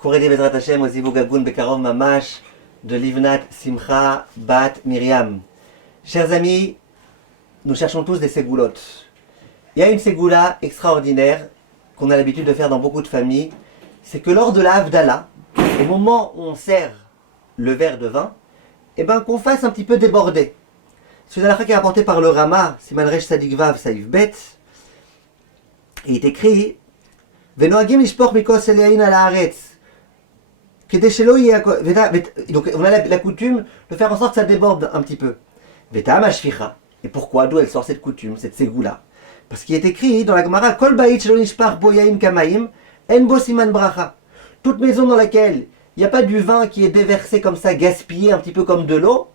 Kouredi Bezrat Hashem, Ozivou Gagoun Bekarov Mamash, de Livnat Simcha Bat Miriam. Chers amis, nous cherchons tous des ségoulottes. Il y a une ségoula extraordinaire qu'on a l'habitude de faire dans beaucoup de familles. C'est que lors de la Havdalah, au moment où on sert le verre de vin, qu'on fasse un petit peu déborder. C'est une halakha qui est rapportée par le Rama, Siman Resh Sadik Vav Saïf Bet. Il est écrit Venoagim lishpoch mikos el yain al haaretz. Donc on a la coutume de faire en sorte que ça déborde un petit peu. V'ta'am hashficha. Et pourquoi? D'où elle sort cette coutume, cette ségoula? Parce qu'il est écrit dans la Gemara Kol bayit shelo nishpach bo yain kamaim en bo siman bracha. Toute maison dans laquelle il n'y a pas du vin qui est déversé comme ça, gaspillé un petit peu comme de l'eau,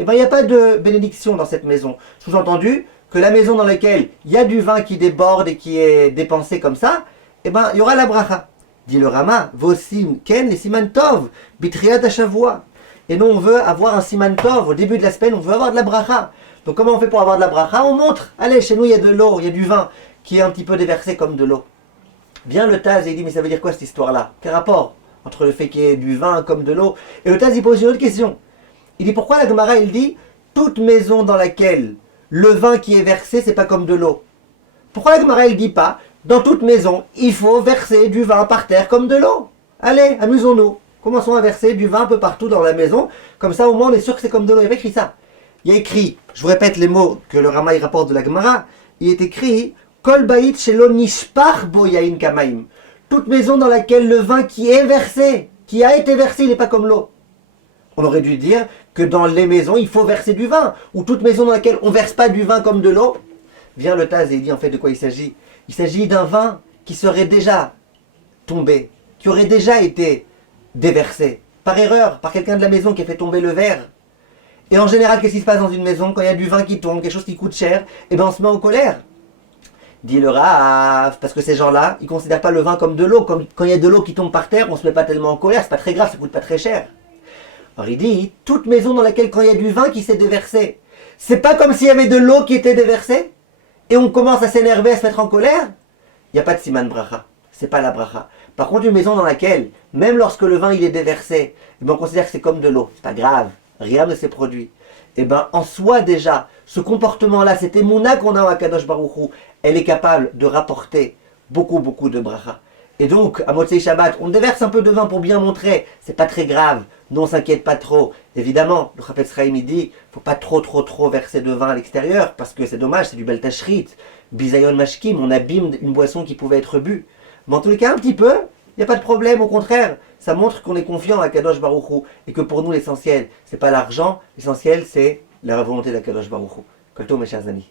il n'y a pas de bénédiction dans cette maison. Sous-entendu que la maison dans laquelle il y a du vin qui déborde et qui est dépensé comme ça, il y aura la bracha. Dit le Rama, vosim ken les siman tov, bitriat hashavua. Et nous on veut avoir un siman tov, au début de la semaine on veut avoir de la bracha. Donc comment on fait pour avoir de la bracha? On montre, allez chez nous il y a de l'eau, il y a du vin qui est un petit peu déversé comme de l'eau. Vient le Taz et il dit mais ça veut dire quoi cette histoire-là? Quel rapport entre le fait qu'il y ait du vin comme de l'eau? Et le Taz il pose une autre question. Il dit pourquoi la Gemara il dit toute maison dans laquelle le vin qui est versé c'est pas comme de l'eau? Pourquoi la Gemara il dit pas dans toute maison il faut verser du vin par terre comme de l'eau? Allez, amusons-nous. Commençons à verser du vin un peu partout dans la maison. Comme ça au moins on est sûr que c'est comme de l'eau. Il y a écrit ça. Il y a écrit, je vous répète les mots que le Rama il rapporte de la Gemara. Il est écrit Kol bayit shelo nishpach bo yain kamaim. Toute maison dans laquelle le vin qui est versé, qui a été versé, il n'est pas comme l'eau. On aurait dû dire que dans les maisons, il faut verser du vin. Ou toute maison dans laquelle on ne verse pas du vin comme de l'eau. Vient le Taz et il dit en fait de quoi il s'agit. Il s'agit d'un vin qui serait déjà tombé, qui aurait déjà été déversé, par erreur, par quelqu'un de la maison qui a fait tomber le verre. Et en général, qu'est-ce qui se passe dans une maison quand il y a du vin qui tombe, quelque chose qui coûte cher? On se met en colère. Dit le Rav, parce que ces gens-là, ils ne considèrent pas le vin comme de l'eau. Comme quand il y a de l'eau qui tombe par terre, on ne se met pas tellement en colère, c'est pas très grave, ça coûte pas très cher. Alors il dit, toute maison dans laquelle quand il y a du vin qui s'est déversé, c'est pas comme s'il y avait de l'eau qui était déversée, et on commence à s'énerver, à se mettre en colère, il n'y a pas de siman bracha, c'est pas la bracha. Par contre, une maison dans laquelle, même lorsque le vin il est déversé, on considère que c'est comme de l'eau, c'est pas grave, rien ne s'est produit. En soi déjà, ce comportement-là, cette émouna qu'on a en Akadosh Baruch Hu, elle est capable de rapporter beaucoup de bracha. Et donc, à Motzei Shabbat, on déverse un peu de vin pour bien montrer, c'est pas très grave, non, on s'inquiète pas trop. Évidemment, le Chafetz Chaim il dit, faut pas trop verser de vin à l'extérieur, parce que c'est dommage, c'est du bel tashrit, bisayon mashkim, on abîme une boisson qui pouvait être bue. Mais en tous les cas, un petit peu, il n'y a pas de problème, au contraire, ça montre qu'on est confiant à Kadosh Baruch Hu, et que pour nous l'essentiel, c'est pas l'argent, l'essentiel c'est la volonté d'Akadosh Baruch Hu. Kolto mes chers amis.